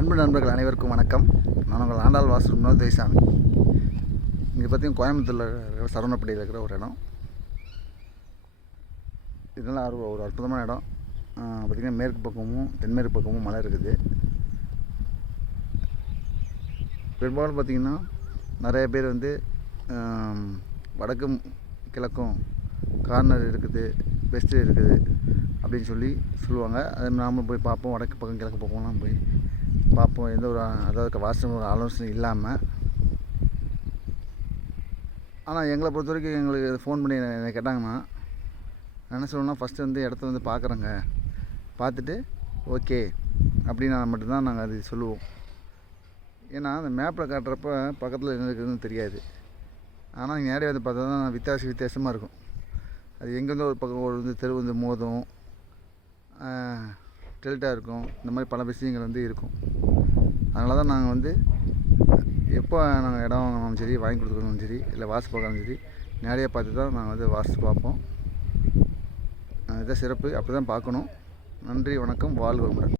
அன்பு நண்பர்கள் அனைவருக்கும் வணக்கம். நான் உங்கள் ஆண்டாள் வாசல் வினோத் தேசாமி. இங்கே பார்த்தீங்கன்னா கோயம்புத்தூரில் இருக்கிற சரவணப்பட்டியில் இருக்கிற ஒரு இடம். இதெல்லாம் ஒரு அற்புதமான இடம். பார்த்திங்கன்னா மேற்கு பக்கமும் தென்மேற்கு பக்கமும் மலை இருக்குது. பெரும்பாலும் பார்த்திங்கன்னா நிறைய பேர் வந்து வடக்கும் கிழக்கும் கார்னர் இருக்குது, பெஸ்ட்டு இருக்குது அப்படின்னு சொல்லுவாங்க. அது நாம் போய் பார்ப்போம். வடக்கு பக்கம் கிழக்கு பக்கம்லாம் போய் பார்ப்போம். எந்த ஒரு அதாவது வாசனை ஒரு ஆலோசனை இல்லாமல். ஆனால் எங்களை பொறுத்த வரைக்கும் எங்களுக்கு ஃபோன் பண்ணி என்னை கேட்டாங்கன்னா நான் என்ன சொல்லணும்னா, ஃபஸ்ட்டு வந்து இடத்த வந்து பார்க்குறேங்க, பார்த்துட்டு ஓகே அப்படின்னா மட்டும்தான் நாங்கள் அது சொல்லுவோம். ஏன்னா அந்த மேப்பில் காட்டுறப்ப பக்கத்தில் என்ன இருக்குதுன்னு தெரியாது. ஆனால் இங்கே நேரே வந்து பார்த்தா தான் வித்தியாசமாக இருக்கும். அது எங்கேருந்து ஒரு பக்கம் ஒரு வந்து தெரு வந்து மோதும், டெல்ட்டாக இருக்கும், இந்த மாதிரி பல விஷயங்கள் வந்து இருக்கும். அதனால தான் நாங்கள் வந்து எப்போ நாங்கள் இடம் வாங்கினாலும் சரி, வாங்கி கொடுத்துக்கணும் சரி, இல்லை வாசு பார்க்கணும் சரி, நேரடியாக பார்த்து தான் நாங்கள் வந்து வாசு பார்ப்போம். இதுதான் சிறப்பு. அப்படி தான் பார்க்கணும். நன்றி, வணக்கம், வாழ்க வளமுடன்.